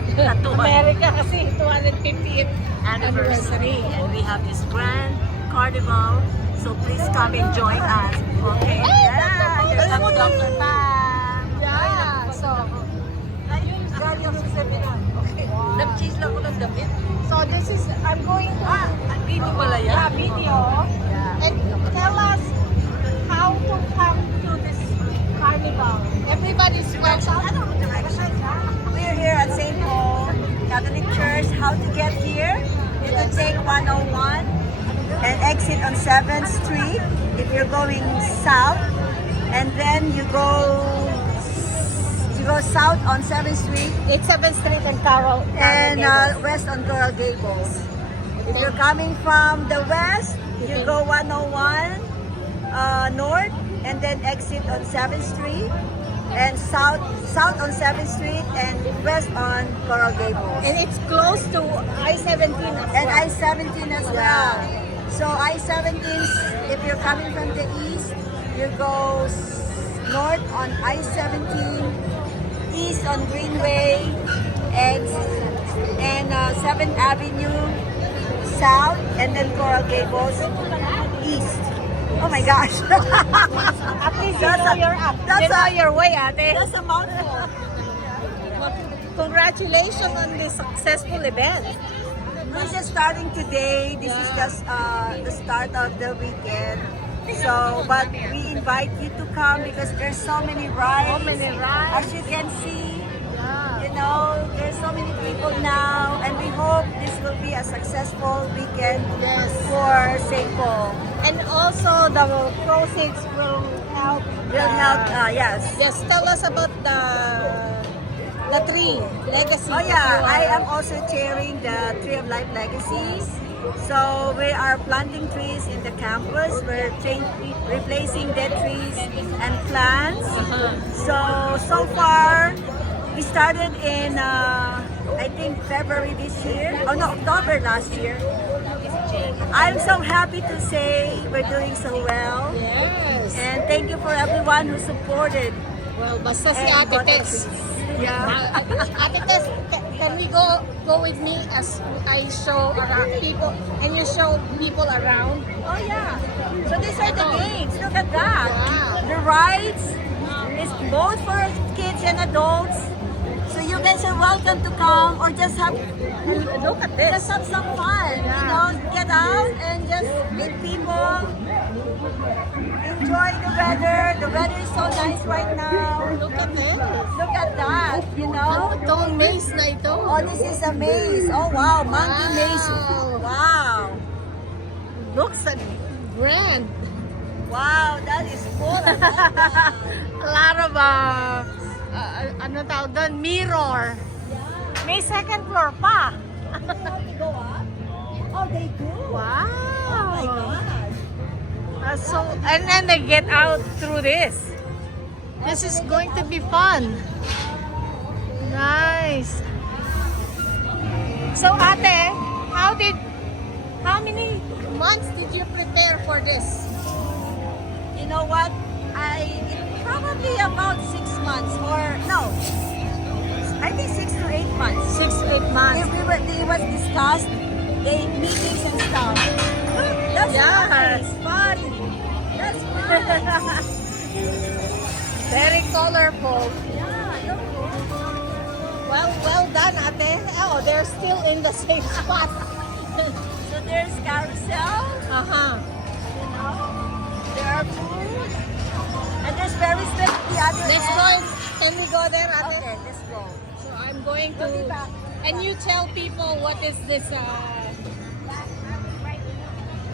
America kasi 250th anniversary, and we have this grand carnival. So please come and join us. Okay? Yeah, here comes Dr. Pam. Yeah, so Nag-change lang ko ng damit. this is, I'm going to Video pala yan. video Yeah. and tell us how to come to this carnival. Everybody's welcome. I don't know direction. We're here at St. Paul Catholic Church. How to get here? You can take 101 and exit on 7th Street if you're going south. And then you go south on 7th Street It's 7th Street and Carol. and west on Coral Gables. If you're coming from the west, you go 101 north and then exit on 7th Street, and south on 7th Street and west on Coral Gables. And it's close to I-17 as And well. I-17 as well. So I-17, if you're coming from the east, you go north on I-17, east on Greenway, and 7th Avenue, south, and then Coral Gables, east. Oh my gosh. At least you know your that's you know a- your way, ate. That's a mouthful. Congratulations on this successful event. This is starting today. This is just the start of the weekend. So, but we invite you to come because there's so many rides. So many rides. As you can see, you know, there's so many people now, and we hope this will be a successful weekend Yes. for St. Paul. And also the proceeds will help. Will help, yes. Just tell us about the tree legacy. Oh yeah, I am also chairing the Tree of Life Legacies. So we are planting trees in the campus. We're replacing dead trees and plants. So far, we started in I think February this year. Oh no, October last year. I'm so happy to say we're doing so well. Yes. And thank you for everyone who supported. Well, basta si and Ate bought the Tess. trees. Yeah. Ate Tess, can we go with me as I show around people and you show people around? Oh yeah. So these are the games. Look at that. Wow. The rides is both for kids and adults. So you guys are welcome to come or just have Look at this. just have some fun. You know, get out and just meet people. Enjoy the weather. The weather is so nice right now. Look at this. Look at that. You know. Itong maze na ito. Oh, this is a maze. Oh wow, monkey maze. Wow. Wow. Looks grand. Wow, that is cool. A lot of ano tawag doon? Mirror. May second floor pa. Go up? Oh, they do? Wow. Oh my gosh. So and then they get out through this. This is going to be fun. Nice. So ate, how many months did you prepare for this? You know what? Probably about 6 months or no. I think 6 to 8 months. 6 to 8 months. It was discussed, the meetings and stuff. Look, that's Yes. nice. Fun. That's fun. Very colorful. Yeah, look. Well done, ate. Oh, they're still in the same spot. So there's carousel. Uh-huh. You know, there are food. And there's Ferris wheel at the other Let's end. go. Can we go there, ate? Okay, let's go. So I'm going We'll be to... back. And you tell people what is this...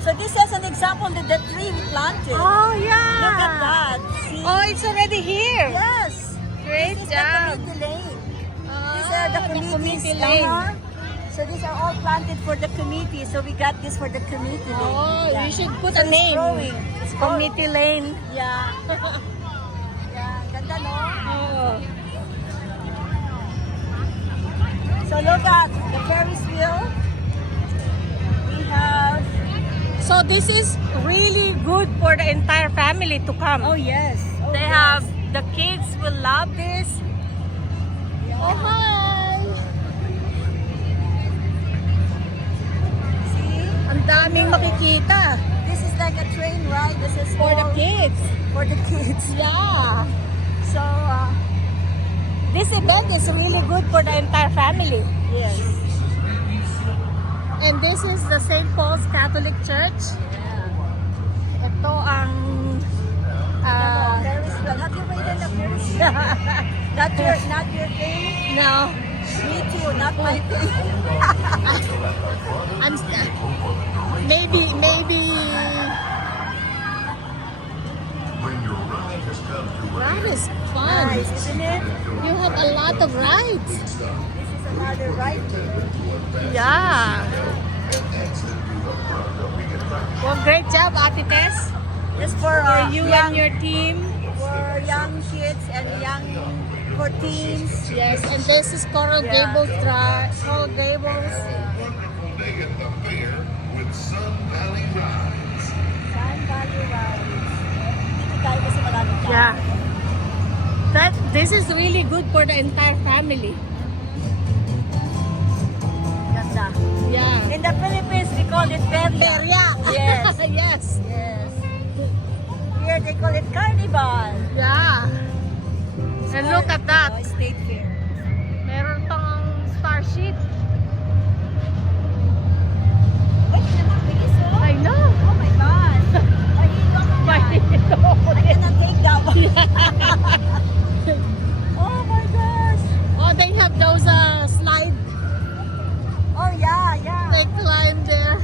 So this is an example of the tree we planted. Oh, yeah. Look at that. See? Oh, it's already here. Yes. Great This is job. the community lane. Ah, These are the community committees. lane. So these are all planted for the committee. So we got this for the committee lane. Oh, Yeah. you should put So a name. It's growing. It's growing. Committee lane. Yeah. Yeah. Ganda, no? Oh. So look at the Ferris wheel. We have. So this is really good for the entire family to come. Oh yes. Oh, They yes. have, the kids will love this. Oh, hi. Ang daming makikita. This is like a train ride. This is For the kids. For the kids. Yeah. So, This event is really good for the entire family. yes. And this is the St. Paul's Catholic Church. Yeah. Ito ang... Ferris wheel. Have you ridden the Ferris wheel? Not your thing? no. Me too, not my thing. I'm maybe that is fun. Nice, isn't it? You have a lot of rides. This is another ride. Yeah. Well, great job, Ate Tess. Just for You young, and your team. for young kids and for teens. Yes, and this is Coral Yeah. Gables Drive. Coral Gables. Day at the fair with Sun Valley Rides. Sun Valley Rides. Dito tayo kasi maraming tao. Yeah. This is really good for the entire family. Ganda. Yeah. In the Philippines, we call it feria. Feria. Yes. Yes. Yes. Here they call it carnival. Yeah. And look at that. Oh, state fair. Meron pang starship. Uy, hindi naman bilis oh. I know. Oh my God. Mahilo ka Mahilo yan. ako I cannot take that one. Oh my gosh. Oh, they have those slide. Oh yeah, yeah. They climb there.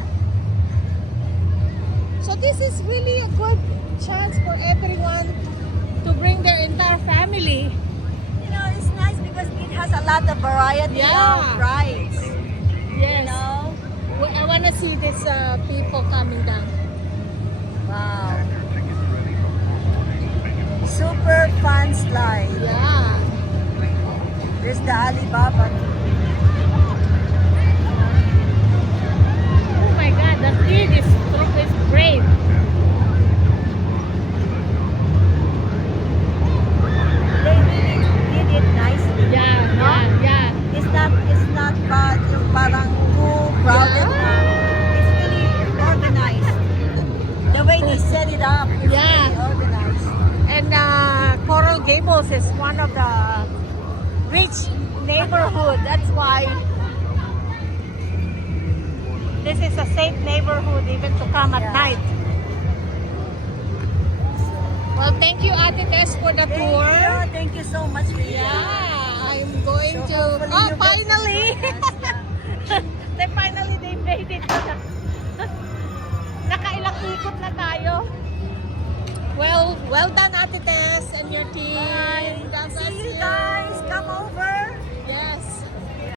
So this is really a good chance for everyone to bring their entire family. You know, it's nice because it has a lot of variety Yeah. of rides. You Yes. know? I want to see these people coming down. Wow. Super fun slide. Yeah. There's the Alibaba. Oh my God, the kid is brave. They really did it nicely. Yeah, No? yeah. It's not bad yung parang too crowded na. It's really organized. The way they set it up, it's Yeah. really organized. And Coral Gables is one of the rich neighborhood. That's why this is a safe neighborhood even to come at Yeah. night. Well, thank you, Ate Tess, for the tour. Thank you so much, Ria. Yeah, I'm going So to... hopefully Oh, you get finally! some They made it. Nakailang ikot na tayo. Well done, Ate Tess and your team. God bless